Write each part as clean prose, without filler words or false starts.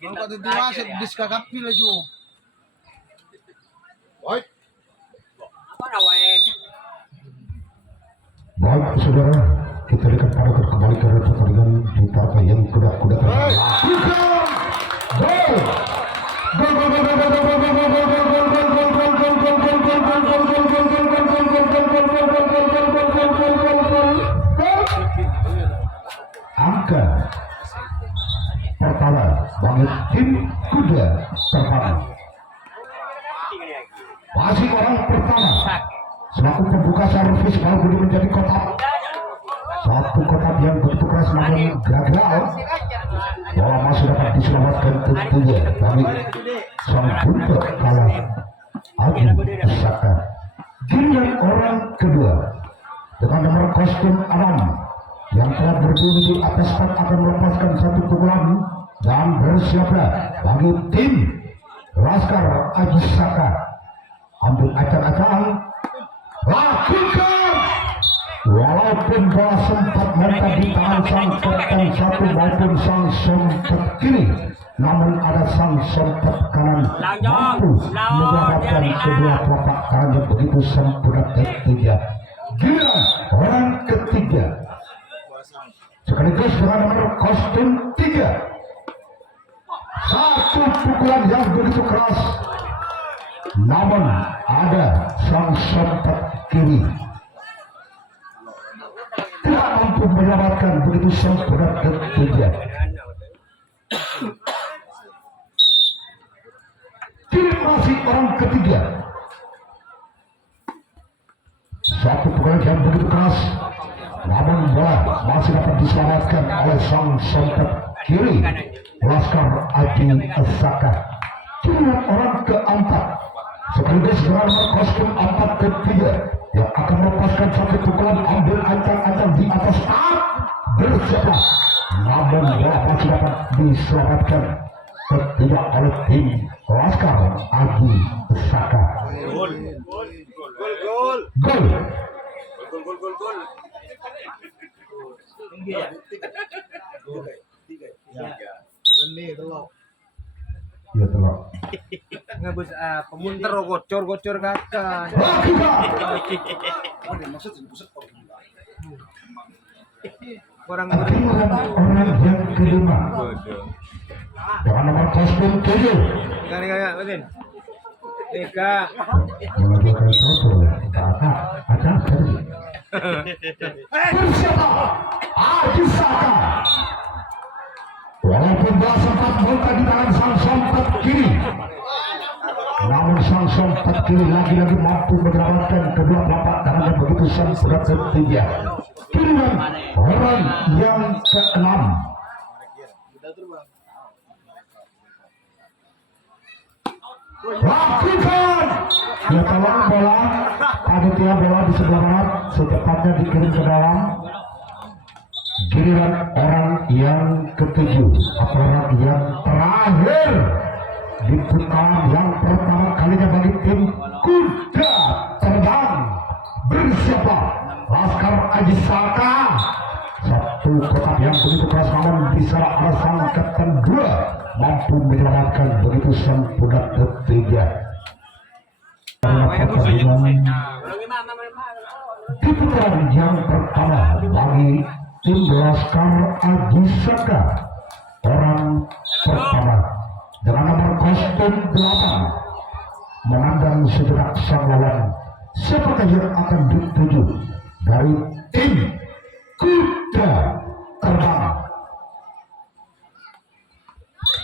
Kalau kata tua set diskakapi laju. Baik. Apa rawat? Baik saudara, kita akan arahkan kembali ke pertandingan di partai yang kuda-kuda terakhir. Angka pertama bagi tim kuda terpadu. Masih orang pertama selaku pembuka servis kalau boleh menjadi kotak. Satu kotak yang begitu keras namun gagal. Bola masih dapat diselamatkan tentunya bagi sang buntut kalah Adi Saka. Giliran orang kedua dengan nomor kostum alam yang telah berdiri di atas tak akan melepaskan satu pukulan dan bersiaplah bagi tim Laskar Adi Saka. Ambil acang-acang, lakukan. Walaupun bola sempat mental di tangan sang kapten satu maupun sang sompet kiri, namun ada sang sompet kanan mampu mendapatkan kedua telapak tangan yang begitu sempurna ketiga. Giliran orang ketiga sekaligus dengan nomor kostum 3. Satu pukulan yang begitu keras, namun ada sang sompet kiri tidak mampu menyelamatkan begitu sempurna ketiga. Kini masih orang ketiga. Satu pukulan yang begitu keras, namun bola masih dapat diselamatkan oleh sang sompet kiri Laskar Adi Saka. Kini orang keempat sekaligus dengan kostum 4 ketiga yang akan melepaskan satu pukulan, ambil ancang-ancang di atas tak bersiaplah, namun bola masih dapat diselamatkan tidak oleh tim Laskar Adi Saka. Gol. Benih telok. Ya telok. Ngabus pemunter gocor kakak. Orang Orang yang kelima dengan nomor kostum 7 Enggak, betin. Eka. mengajukan satu ada tadi bersiapa Adi Saka. Walaupun bola sempat mental di tangan sang sompet kiri, namun sang sompet kiri lagi-lagi mampu menyelamatkan kedua telapak tangan yang begitu sempurna ketiga. Giliran orang yang keenam lakukan. Dia tolong bola, panitia bola di sebelah barat secepatnya dikirim ke dalam. Giliran orang yang ketujuh atau orang yang terakhir di putaran yang pertama kalinya bagi tim kuda terbang. Bersiapa Laskar Adi Saka. Satu kotak yang begitu keras namun bisa ada sang kapten 2 mampu menyelamatkan begitu sempurna ketiga. Di putaran yang pertama bagi tim Laskar Adi Saka, orang pertama dengan nomor kostum 8 memandang sejenak sang lawan siapakah yang akan dituju dari tim kuda terbang.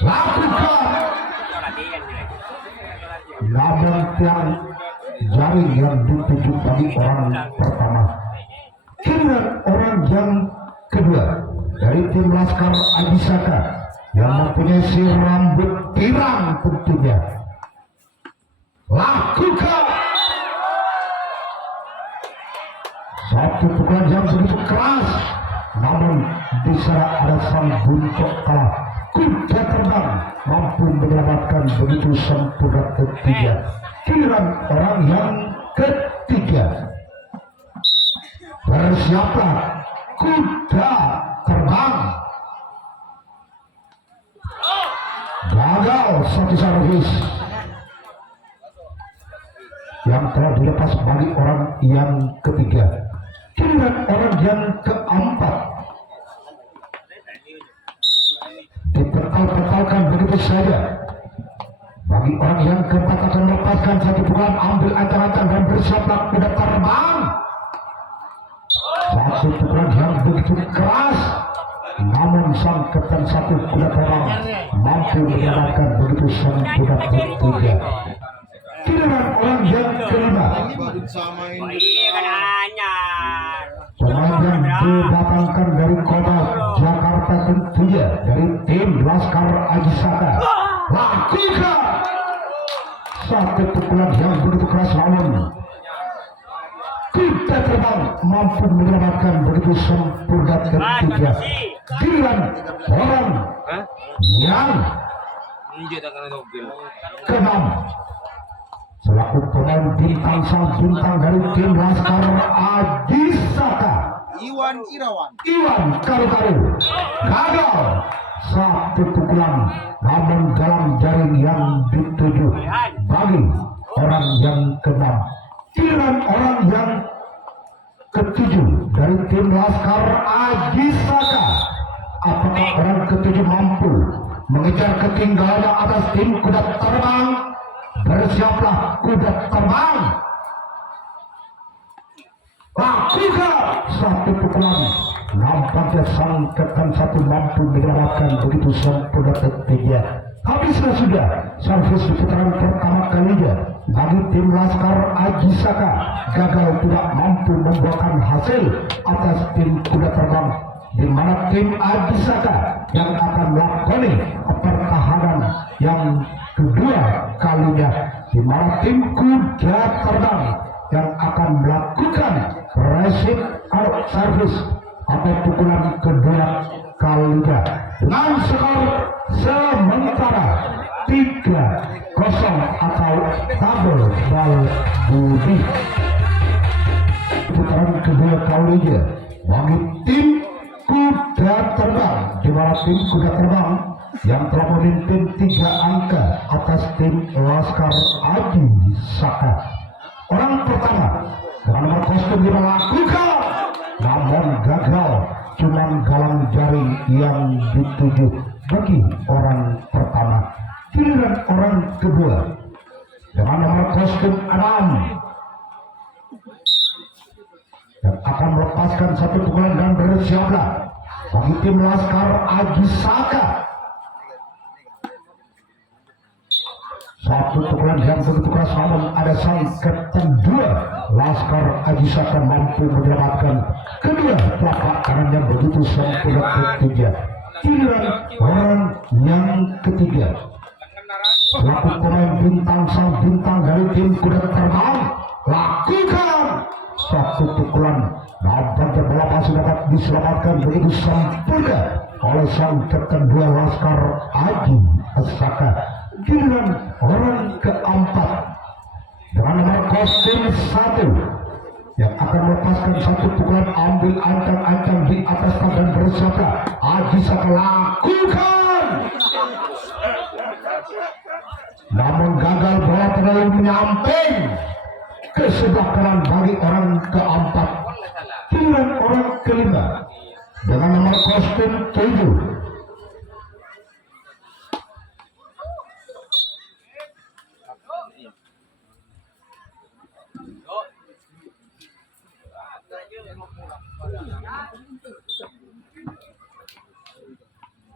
Lakukan. Namun tiang jaring yang dituju bagi orang pertama. Kini orang yang kedua dari tim Laskar Adi Saka yang mempunyai si rambut pirang tentunya. Lakukan. Satu pukulan yang begitu keras, namun di sana ada sang buntut kalah. Kuda terbang mampu menyelamatkan begitu sempurna ketiga. Giliran orang yang ketiga. Bersiaplah kuda terbang. gagal satu servis yang telah dilepas bagi orang yang ketiga. Giliran orang yang keempat dipetal-petalkan begitu saja. Bagi orang yang keempat akan melepaskan satu pukulan, ambil ancang-ancang dan bersiaplah kuda terbang. Satu pukulan yang begitu keras, namun sang kapten satu kuda terbang mampu menyelamatkan begitu sang kuda ketiga. Giliran orang yang kelima, pemain yang didatangkan dari kota Jakarta tentunya dari tim Laskar Ajisaka. Lakukan satu pukulan yang begitu keras, namun kuda terbang mampu menyelamatkan begitu sempurna ketiga. Giliran orang yang keenam, selaku pemain bintang sang bintang dari tim Laskar Ajisaka, Iwan Irawan. Iwan Karu-Karu, gagal satu pukulan, namun dalam jaring yang dituju bagi orang yang keenam. Giliran orang yang ketujuh dari tim Laskar Ajisaka, apakah orang ketujuh mampu mengejar ketinggalan atas tim kuda terbang? Bersiaplah kuda terbang. Lakukan satu pukulan, nampaknya sang kapten satu mampu menyelamatkan begitu sempurna ketiga. Habislah sudah servis di putaran pertama kalinya bagi tim Laskar Ajisaka, gagal tidak mampu membuahkan hasil atas tim kuda terbang, di mana tim Ajisaka yang akan melakoni pertahanan yang kedua kalinya, di mana tim kuda terbang yang akan melakukan receive out service atau pukulan kedua kalinya dengan skor sementara 3-0 atau double ball budi. Putaran kedua kalinya bagi tim kuda terbang, di mana tim kuda terbang yang telah memimpin 3 angka atas tim Laskar Ajisaka. Orang pertama dengan nomor kostum 5 lakukan, namun gagal, cuma galang jaring yang dituju bagi orang pertama. Giliran orang kedua dengan nomor kostum 6 yang akan melepaskan satu pukulan dan bersiaplah bagi tim Laskar Ajisaka. Satu pukulan yang begitu keras, namun ada sang kapten 2 Laskar Ajisaka mampu menyelamatkan kedua telapak tangan yang begitu sempurna ketiga. Giliran orang yang ketiga, selaku pemain bintang sang bintang dari tim kuda terbang, lakukan satu pukulan, nampaknya bola masih dapat diselamatkan begitu sempurna oleh sang kapten 2 Laskar Ajisaka. Giliran orang keempat dengan nomor kostum 1 yang akan melepaskan satu pukulan, ambil ancang-ancang di atas dan bersiaplah Ajisaka, lakukan, namun gagal, bola terlalu menyamping ke sebelah kanan bagi orang keempat. Giliran orang kelima dengan nomor kostum 7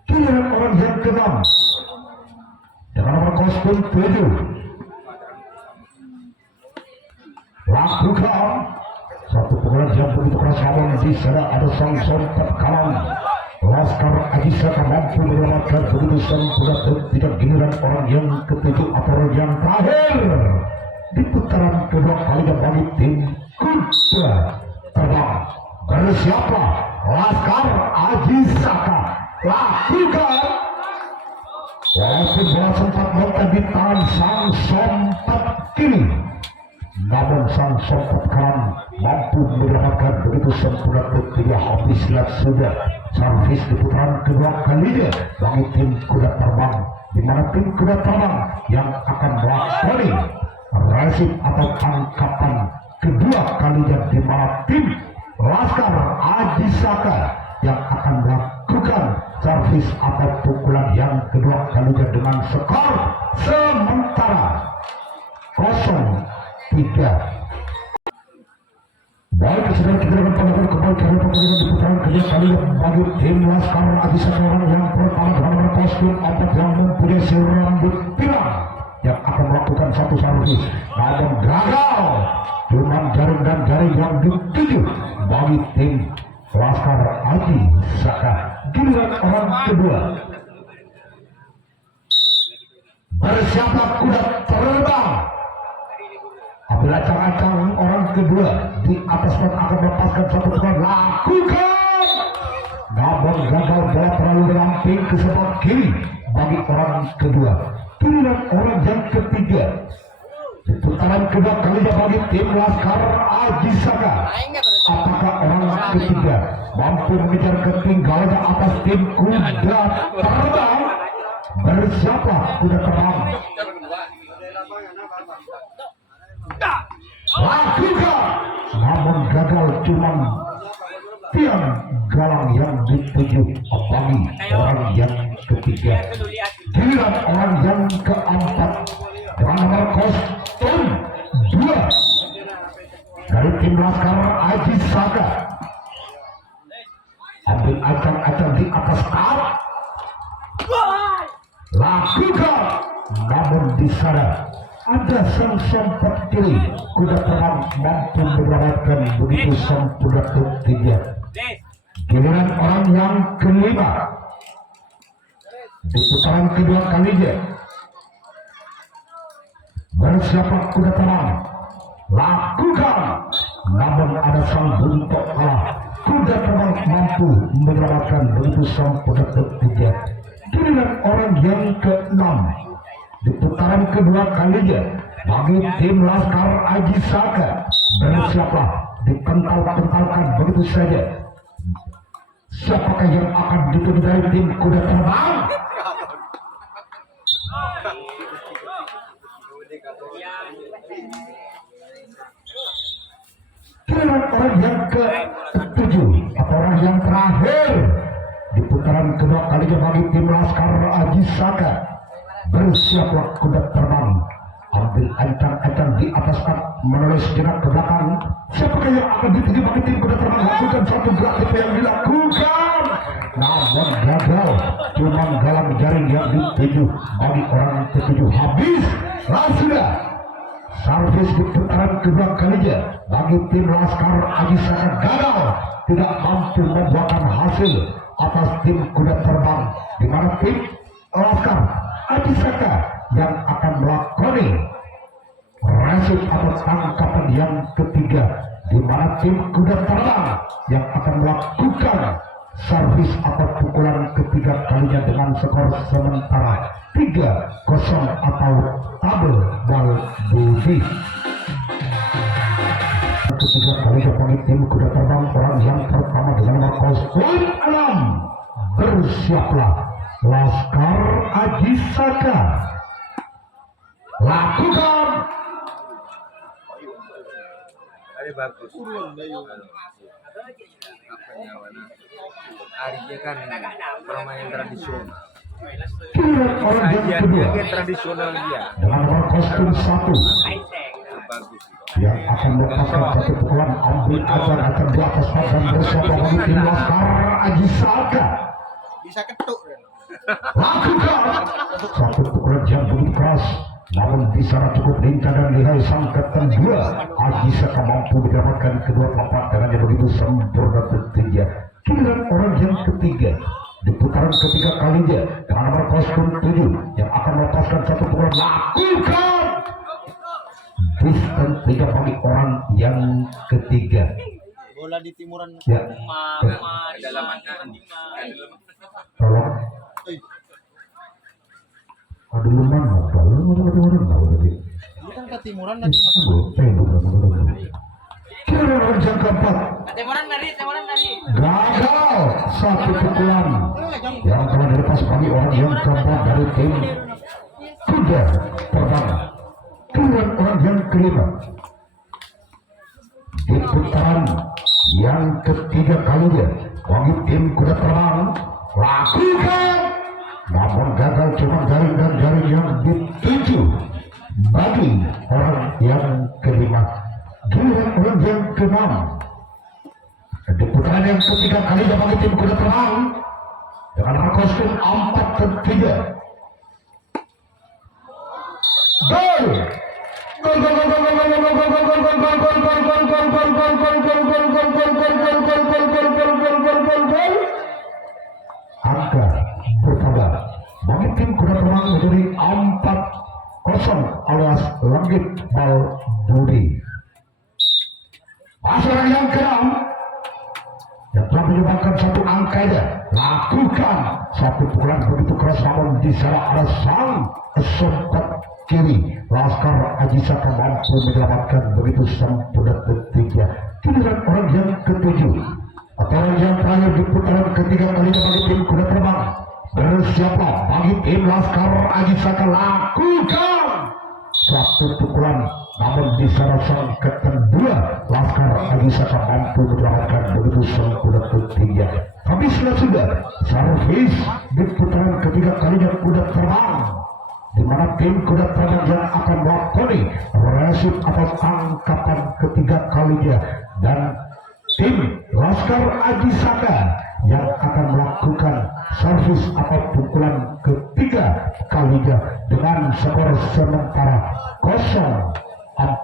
giliran orang yang keenam dengan nomor kostum 7 lakukan satu pukulan yang begitu keras, namun di sana ada sang sontak kawan Laskar Ajisaka mampu menyelamatkan begitu sempurna ketiga. Giliran orang yang ketujuh atau orang yang terakhir di putaran kedua kalinya bagi tim kuda terbang, bersiaplah Laskar Ajisaka, lakukan. Walaupun bola sempat berada di tangan sang sompat kiri, namun sang sompat kanan mampu menyelamatkan begitu sempurna ketiga. Habislah sudah servis di putaran kedua kalinya bagi tim kuda terbang, di mana tim kuda terbang yang akan melakoni resip atau tangkapan kedua kalinya, di mana tim Laskar Aji Saka yang akan melakukan servis atau pukulan yang kedua kalinya dengan skor sementara 0-3. Baik, sedang kita akan panggil kembali karena pertandingan di putaran kedua kali bagi tim Laskar Aji Saka yang pertama dengan nomor kostum 4 yang mempunyai si rambut pirang yang akan melakukan satu servis, namun gagal. Cuma jaring dan jaring yang dituju bagi tim Laskar Aji Saka. Giliran orang kedua, bersiaplah kuda terbang. Apabila acang-acang orang kedua di atas pot akan melepaskan satu pukulan, lakukan, namun gagal, bola terlalu ramping ke sebelah kiri bagi orang kedua. Giliran orang yang ketiga, di putaran kedua kalinya bagi tim Laskar Aji Saka. Apakah orang ketiga mampu mengejar ketinggalan atas tim kuda terbang? Bersiaplah kuda terbang. Lakukan, namun gagal, cuma tiang galang yang dituju bagi orang yang ketiga. Giliran orang yang keempat dengan nomor kostum 2 dari tim Laskar Aji Saka. Ambil acang-acang di atas kap, lakukan, namun di sana ada sang sempat kiri kuda terbang mampu menyelamatkan begitu sempurna ketiga. Giliran orang yang kelima di putaran kedua kalinya, bersiaplah kuda terbang, lakukan, namun ada sang buntok kalah. Kuda terbang mampu menyelamatkan begitu sempurna ketiga. Giliran orang yang keenam di putaran kedua kalinya bagi tim Laskar Aji Saka. Bersiaplah, dipental-pentalkan begitu saja. Siapakah yang akan dituju dari tim kuda terbang? Giliran orang yang ke-7 atau orang yang terakhir di putaran kedua kalinya bagi tim Laskar Aji Saka. Bersiaplah kuda terbang, ambil ancang-ancang di atas kap, menulis jenak ke belakang. Siapakah yang akan dituju bagi tim kuda terbang? Lakukan satu gerak yang dilakukan, namun gagal, cuma galang jaring yang dituju bagi orang ketujuh. Habis, sudah servis di putaran kedua kalinya bagi tim Laskar Aji Saka gagal, tidak mampu membuahkan hasil atas tim kuda terbang, di mana tim Laskar Aji Saka yang akan melakoni resip atau tangkapan yang ketiga, di mana tim kuda terbang yang akan melakukan servis atau pukulan ketiga kalinya dengan skor sementara 3-0 atau tabel bal budi. Ketiga kalinya bagi tim kuda terbang, orang yang pertama dengan nomor kostum 6. Bersiaplah Laskar Aji Saka. Lakukan. Hari bagus. Harinya kan permainan tradisional. Orang yang kedua Dia tradisional dia. dengan nomor kostum 1 Bagus. yang akan melepaskan satu pukulan, ambil acar-acar di atas pad dan bersiaplah bagi tim Laskar Aji Saka. Bisa ketuk. Lakukan satu pukulan yang begitu keras, namun bisa cukup lincah dan lihai sang kapten 2 Aji Saka mampu mendapatkan kedua tempat dengannya begitu sempurna ketiga. Giliran orang yang ketiga di putaran ketiga kalinya dengan nomor kostum 7 yang akan melepaskan satu pukulan, lakukan distance 3 bagi orang yang ketiga. Bola di timuran Ya, tolong ada mana bukan ke timuran tadi mas. Kira orang yang keempat Timuran dari gagal, satu pukulan yang telah dilepas bagi orang yang keempat dari tim kuda terbang. Giliran orang yang kelima di putaran yang ketiga kalinya bagi tim kuda terbang lakukan, namun gagal cuma jaring dan jaring yang dituju bagi orang yang kelima. Giliran orang yang keenam di putaran yang ketiga kalinya bagi tim kuda terbang dengan kostum 4-3. Gol! Angka bertambah bagi tim kuda terbang menjadi 4-0 alias Langit Bal Budi. Pasangan yang keenam yang telah menyumbangkan satu angka lakukan satu pukulan begitu keras, namun di sana ada sang sempat kiri Laskar Aji Saka mampu menyelamatkan begitu sempurna detiknya. Giliran orang yang ketujuh atau orang yang terakhir di putaran ketiga kalinya bagi tim kuda terbang bersiaplah bagi tim Laskar Aji Saka lakukan satu pukulan, namun di sana sang kedua Laskar Aji Saka mampu menyelamatkan begitu sempurna detiknya. Habislah sudah servis di putaran ketiga kalinya kuda terbang, di mana tim kuda terbang yang akan melakoni resip atau tangkapan ketiga kalinya, dan tim Laskar Aji Saka yang akan melakukan servis atau pukulan ketiga kalinya dengan skor sementara 0-4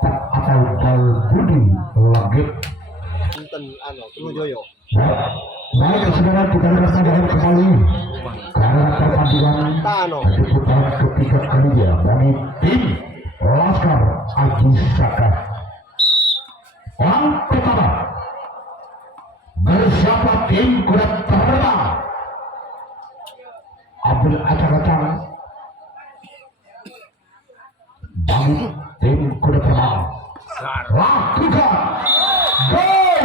atau Bal Budi Langit. Trujoyo. Baik, saudara, kita akan kembali karena pertandingan di putaran ketiga kalinya bagi tim Laskar Aji Saka. Orang pertama bersiaplah tim kuda terbang. Ambil acak-acak bagi tim kuda terbang. Lakukan gol.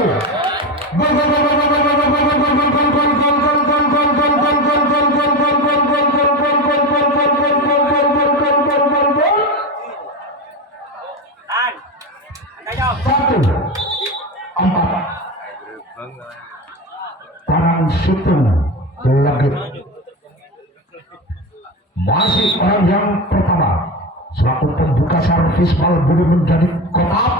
Satu, 4. Tangan situ Langit. Masih orang yang pertama selaku pembuka servis Bal Budi menjadi kotak.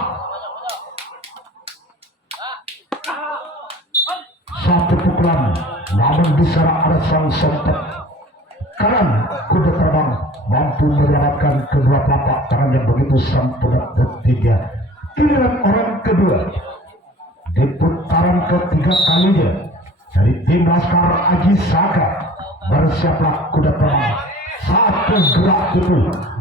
Satu pukulan, namun di sana ada sang sempat kanan kuda terbang mampu menyelamatkan kedua telapak tangan yang begitu sempurna ketiga. Giliran orang kedua di putaran ketiga kalinya dari tim Laskar Aji Saka bersiaplah kuda terbang. Satu gerak itu,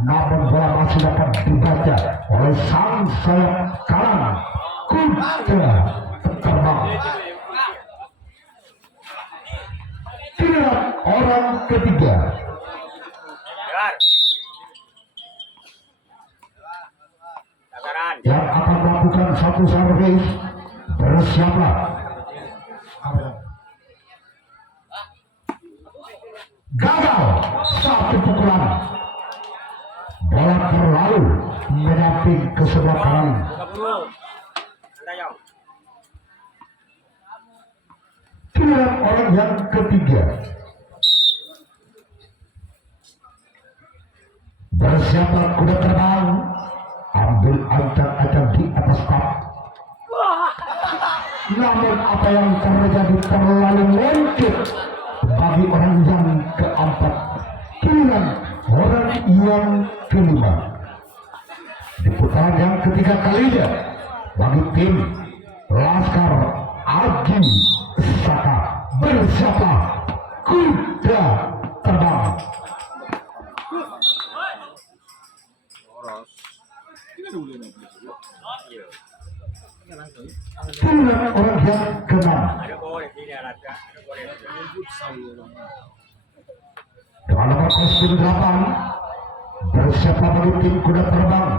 namun bola masih dapat dibaca oleh sang sayap kanan kuda terbang. Giliran orang ketiga yang akan melakukan satu servis, bersiaplah. Gagal satu pukulan, bola terlalu menyamping ke sebelah kanan. Giliran orang yang ketiga bersiaplah kuda terbang. Ambil ancang-ancang di atas kap, namun apa yang terjadi terlalu lengket bagi orang yang keempat. Giliran orang yang kelima di putaran yang ketiga kalinya bagi tim Laskar Aji Saka bersiaplah kuda terbang. Giliran orang yang keenam dengan nomor kostum 8 bersiaplah bagi tim kuda terbang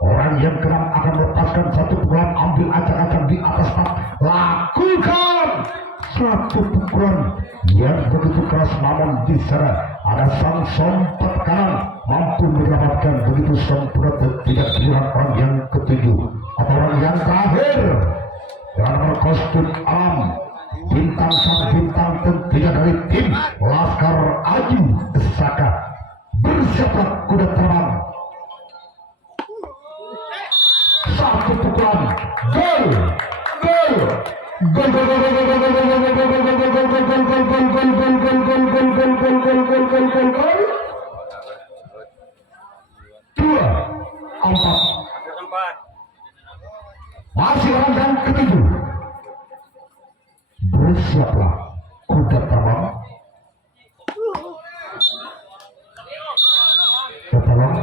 Orang yang keenam akan melepaskan satu pukulan, ambil acak-acak di atas tak, lakukan satu pukulan yang begitu keras, namun di sana ada sang sompat kanan mampu menyelamatkan begitu sempurna dan tidak kehilangan orang yang ketujuh atau orang yang terakhir dengan nomor kostum alam bintang sang bintang tentunya dari tim Laskar Aji Saka. Bersiaplah kuda terbang, satu pukulan, gol, gol, gol, gol, gol, gol, gol, gol, dua, empat, masih orang yang ketujuh. Bersiaplah kuda terbang, terbang,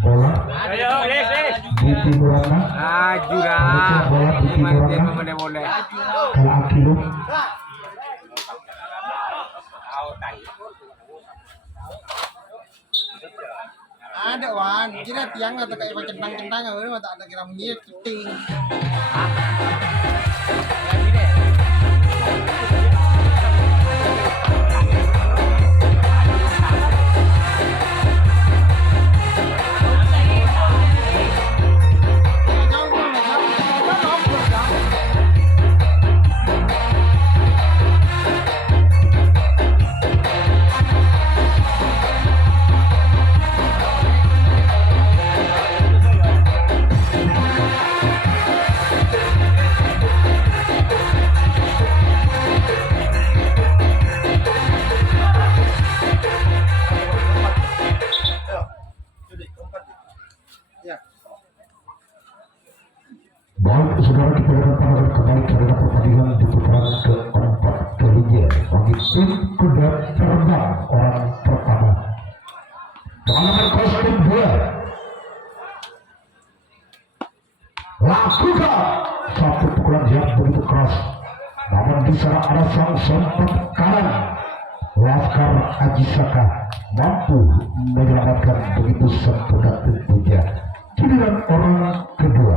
bola di timurana, bola di timurana, kalau akilo, Ada wan, kira tiang atau kayak centang-centang apa tak ada kira minyak keting. baik saudara, kita akan panggil kembali karena pertandingan di putaran keempat kalinya bagi tim kuda terbang orang pertama dengan nomor kostum 2. Lakukan satu pukulan yang begitu keras, namun di sana ada sang sompat kanan Laskar Aji Saka mampu menyelamatkan begitu sempurna tentunya. Giliran orang kedua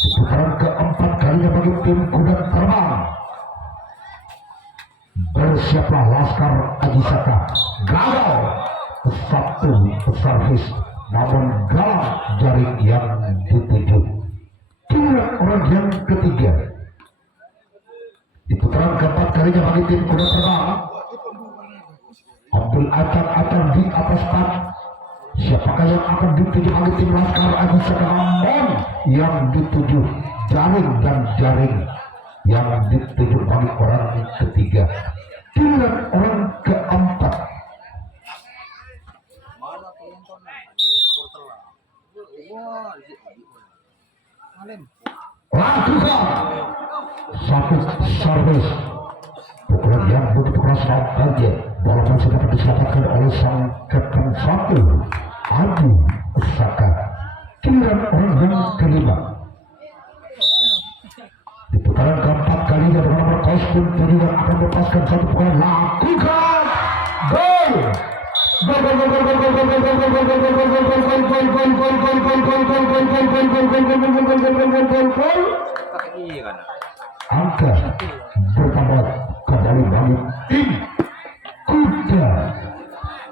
di putaran keempat kalinya bagi tim kuda terbang. Bersiaplah Laskar Aji Saka, gagal satu servis, namun gagal jaring yang dituju. Giliran orang yang ketiga di putaran keempat kalinya bagi tim kuda terbang. Ambil acak-acak di atas tak, siapakah yang akan dituju bagi tim Laskar Aji Saka, namun yang dituju jaring dan jaring yang dituju bagi orang ketiga. Giliran orang keempat lakukan satu servis, pukulan yang begitu keras saja, walaupun sudah diselamatkan oleh sang kapten satu Aji Saka. Giliran orang yang kelima di putaran keempat kalinya dengan nomor kostum 7 yang akan melepaskan satu pukulan, lakukan gol, angka bertambah kembali bagi tim kuda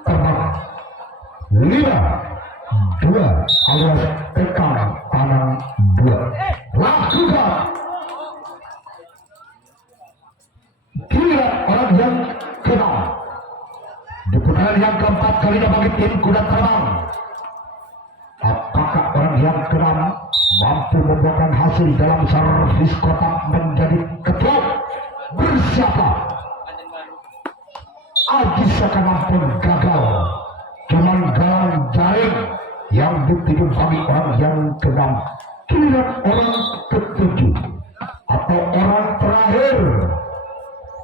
terbang 5-2 alias tekan tangan 2. Lakukan giliran orang yang keenam di putaran yang keempat kalinya bagi tim kuda terbang. Apakah orang yang keenam mampu membuahkan hasil dalam servis kotak menjadi ketua? Bersiapa? Aji Saka mampu gagal, cuman galang jaring yang dituju bagi orang yang keenam. Giliran orang ketujuh atau orang terakhir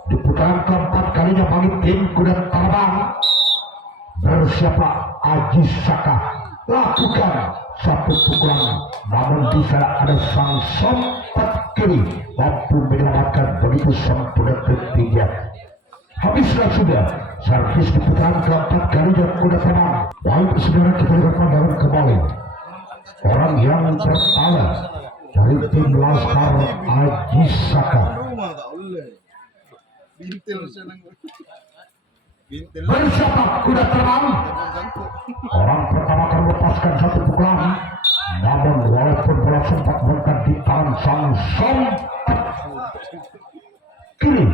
di putaran keempat kalinya bagi tim kuda terbang. Bersiapa? Aji Saka, lakukan satu pukulan, namun di sana ada sang sompat kiri mampu menyelamatkan begitu sempurna ketiga. Habislah sudah servis di putaran keempat kalinya kuda terbang. Baik saudara, kita lihat pandangan kembali orang yang pertama dari tim Laskar Aji Saka. Bersiap kuda terbang. Orang pertama akan melepaskan satu pukulan. Namun walaupun bola sempat berada di tangan sang kiri,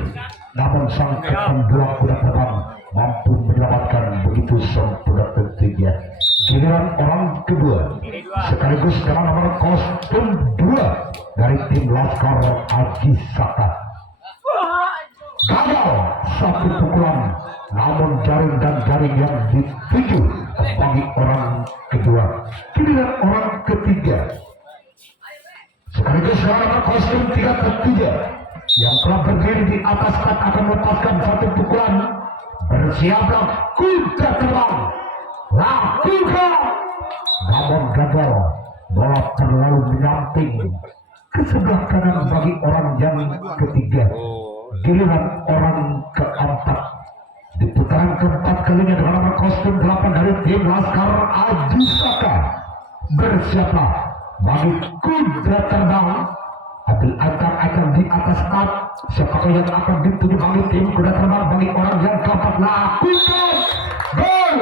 namun sang kedua kuda terbang mampu menyelamatkan begitu sempurna tentunya. Giliran orang kedua sekaligus dengan nomor kostum 2 dari tim Laskar Aji Saka. Gagal satu pukulan, namun jaring dan jaring yang dituju bagi orang kedua. Giliran orang ketiga sekaligus dengan nomor kostum 3 yang telah berdiri di atas kat akan melepaskan satu pukulan. Bersiaplah kuda terbang, lakukan. Namun gagal, bola terlalu menyamping ke sebelah kanan bagi orang yang ketiga. Giliran orang keempat di putaran keempat kalinya dengan nomor kostum 8 dari tim Laskar Aji Saka. Bersiaplah bagi kuda terbang, ambil ancang-ancang di atas kat. Siapakah yang akan dituju bagi tim kuda terbang bagi orang yang keempat? Lakukan gol.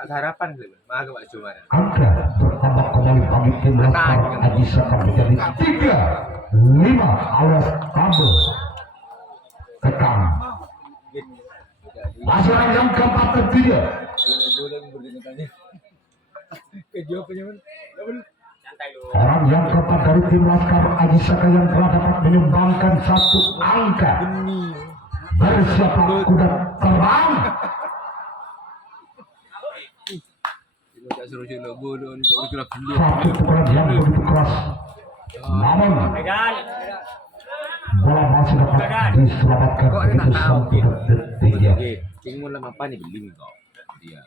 Ada harapan sih, mah gak cuma. Angka bertambah kembali bagi tim Laskar Aji Saka menjadi 3-5 alias tabel tekan. Masih orang yang keempat tentunya. Orang yang keempat dari tim Laskar Aji Saka yang telah dapat menyumbangkan satu angka. Bersiaplah kuda terbang. Satu pukulan yang begitu keras, namun bola masih dapat diselamatkan begitu sampai detiknya. King mo lang apa ni bilim ko. Dia.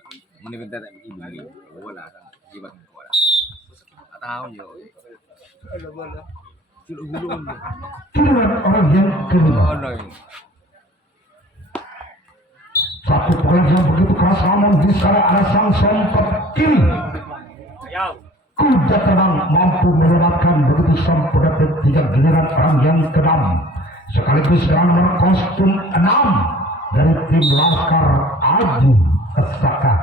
Muna benta tak bilim. Wala kan. Ibat ko wala. Tahu yo. Giliran orang yang kelima. Oh no. Satu pukulan yang begitu keras, namun di sana ada sang sompet kiri. Kuda terbang mampu menyelamatkan begitu sempurna ketiga. Giliran orang yang keenam sekaligus dengan nomor kostum 6 dari tim Laskar Aji Saka.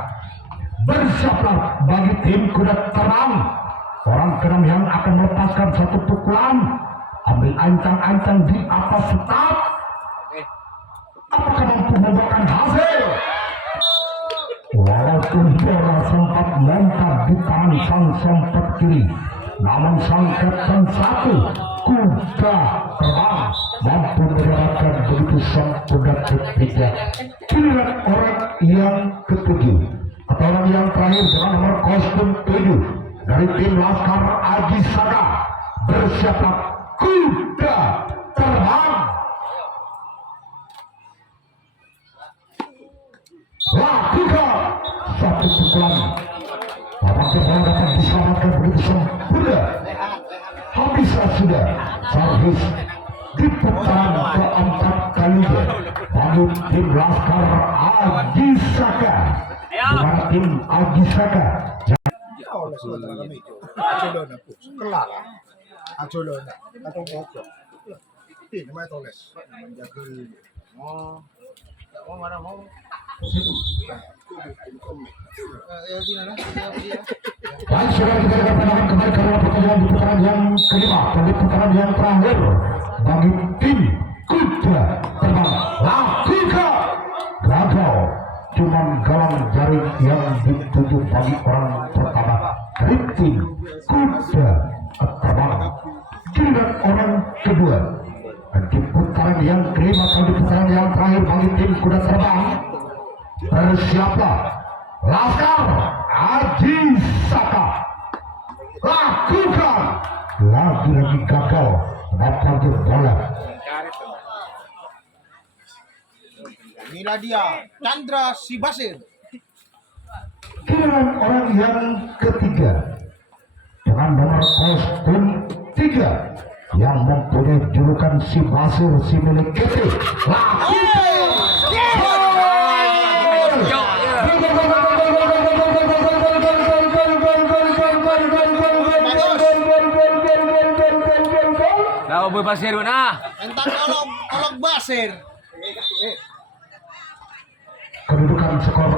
Bersiaplah bagi tim kuda terbang. Orang keenam yang akan melepaskan satu pukulan, ambil ancang-ancang di atas start. Apakah mampu membuahkan hasil? Walaupun bola sempat loncat di tangan sang sompet kiri, namun sang kapten satu kuda terbang mampu mendapatkan begitu sempurna ketiga. Giliran orang yang ketujuh atau orang yang terakhir dengan nomor kostum 7 dari tim Laskar Aji Saka. Bersiaplah kuda terbang. Lakukan satu pukulan, apakah bola dapat diselamatkan begitu sempurna. Habis sudah servis di putaran keempat kalinya bagi tim Laskar Aji Saka. Dimana tim Aji Saka baik, sudah kita dapat kembali ke pertandingan di putaran yang kelima dan di putaran yang terakhir bagi tim kuda terbang. Lakukan gagal, cuman galang jaring yang dituju bagi orang pertama dari tim kuda terbang. Giliran orang kedua dan di putaran yang kelima dan di putaran yang terakhir bagi tim kuda terbang. Bersiaplah Laskar Aji Saka. Lakukan. Lagi-lagi gagal dapat bola. Inilah dia Chandra Sibasir. Giliran orang yang ketiga dengan nomor kostum 3 yang mempunyai julukan si Basir si milik Kete. Dah boy pasir nah. Entah kolok basir. Kedudukan skor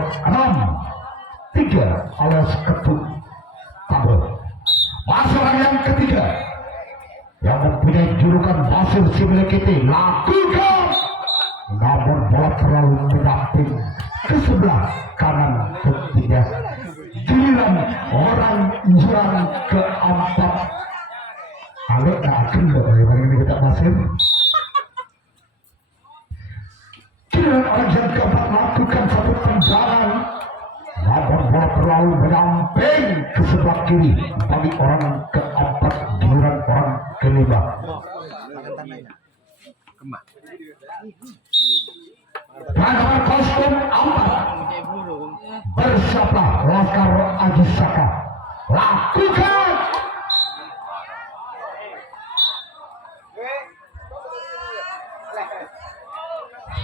6-3 alias ketuk tabel. Masalah yang ketiga yang mempunyai julukan Basir si milik Kete lakukan, namun bola terlalu mendamping ke sebelah kanan ketiga. Giliran orang yang keempat Alek tak akan bagaimana ini kita Basir. Giliran orang yang keempat melakukan satu tendangan, namun bola terlalu menyamping ke sebelah kiri bagi orang keempat. Giliran orang kelima. Kemah. Nomor kostum 4 bersiaplah Laskar Aji Saka. Lakukan.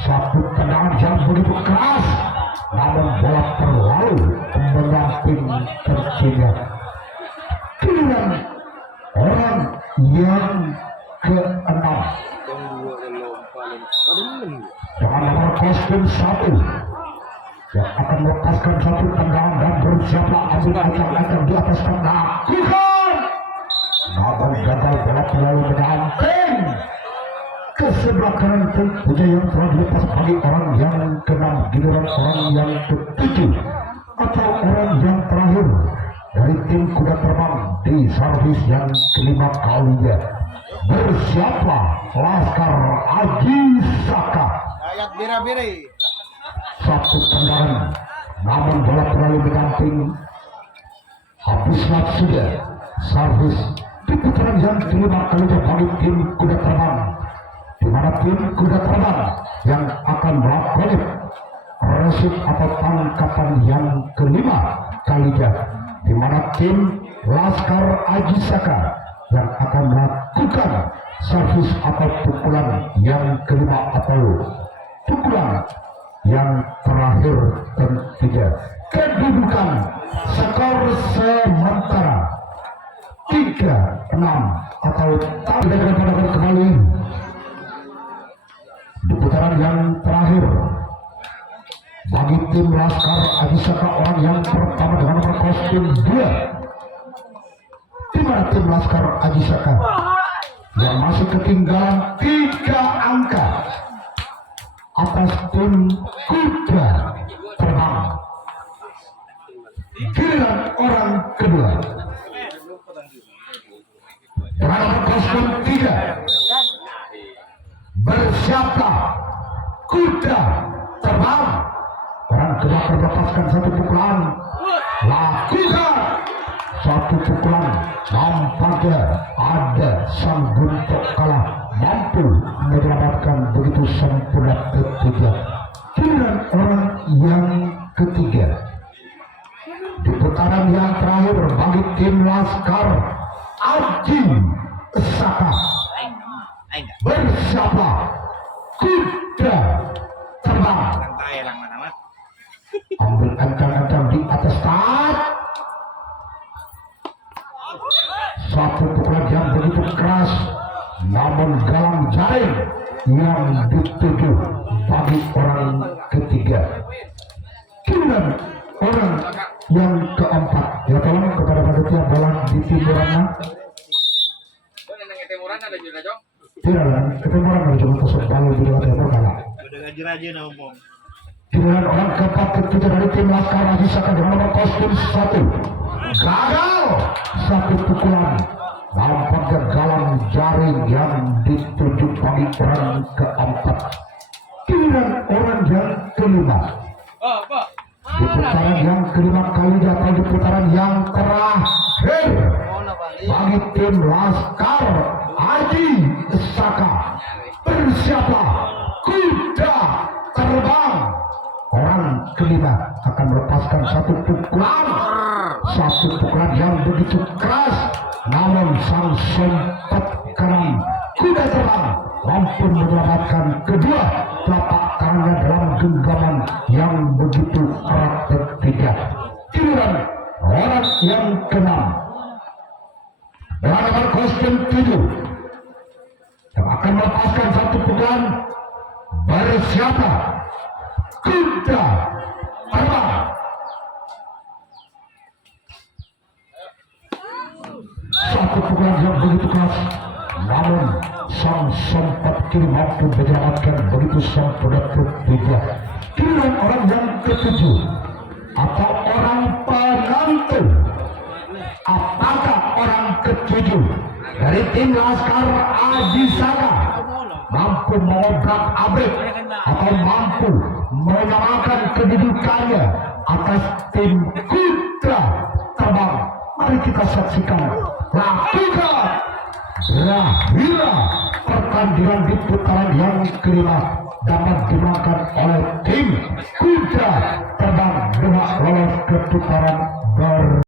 Satu tendangan yang begitu keras, namun bola terlalu menyamping tertinggal. Giliran orang yang keenam dengan nomor kostum 1 yang akan melepaskan satu tendangan dan bersiaplah ambil acak-acak di atas lakukan, namun gagal, bola terlalu menyamping ke sebelah kanan tentunya yang telah dilepas bagi orang yang keenam. Giliran orang yang ketujuh atau orang yang terakhir dari tim kuda terbang di servis yang kelima kalinya. Bersiaplah Laskar Aji Saka. Ayat bira-biri. Satu tendangan, namun bola terlalu menyamping. Habislah sudah servis di putaran yang kelima kalinya bagi tim kuda terbang, di mana tim kuda terbang yang akan melakukan resip atau tangkapan yang kelima kalinya, di mana tim Laskar Aji Saka yang akan melakukan servis atau pukulan yang kelima atau pukulan yang terakhir tentunya. Kedudukan skor sementara 3-6 atau tidak akan kembali di putaran yang terakhir bagi tim Laskar Aji Saka. Orang yang pertama dengan nomor kostum 2, di mana tim Laskar Aji Saka yang masih ketinggalan 3 angka atas tim kuda terbang. Giliran orang kedua dengan nomor kostum 3, bersiaplah kuda terbang. Orang kedua akan melepaskan satu pukulan. Lakukan satu pukulan, nampaknya ada sang bentuk kalah mampu menyelamatkan begitu sempurna ketiga. Giliran orang yang ketiga di putaran yang terakhir bagi tim Laskar Aji Saka. Bersiaplah kuda terbang. Ambil ancang-ancang di atas start. Satu pukulan yang begitu keras, namun galang jaring yang dituju bagi orang ketiga. Giliran orang yang keempat, ya tolong kepada panitia bola di timuran. Tidak lah, ketimuran harus cuma tusuk balik di luar timur kalah. Giliran orang keempat ketiga dari tim Laskar Aji Saka dengan nomor kostum 1. Gagal satu pukulan, nampaknya galang jaring yang dituju bagi orang keempat. Giliran orang yang kelima di putaran yang kelima kali atau di putaran yang terakhir bagi tim Laskar Aji Saka. Bersiaplah kuda terbang. Orang kelima akan melepaskan satu pukulan yang begitu keras, namun sang sempat kanan kuda terbang mampu menyelamatkan kedua telapak tangannya dalam genggaman yang begitu erat ketiga. Giliran orang yang keenam berhadapan kostum 7 yang akan melepaskan satu pukulan. Bersiapa kuda terbang. Satu pukulan yang begitu keras, namun sang sempat kiri mampu menyelamatkan begitu sempurna ketiga. Giliran orang yang ketujuh atau orang penentu. Apakah orang ketujuh dari tim Laskar Adisaka mampu mengobrak-abrik atau mampu menyamakan kedudukannya atas tim Kuda Terbang? Mari kita saksikan lakukan berakhirnya pertandingan di putaran yang kelima dapat dimenangkan oleh tim Kuda Terbang dengan lolos ke putaran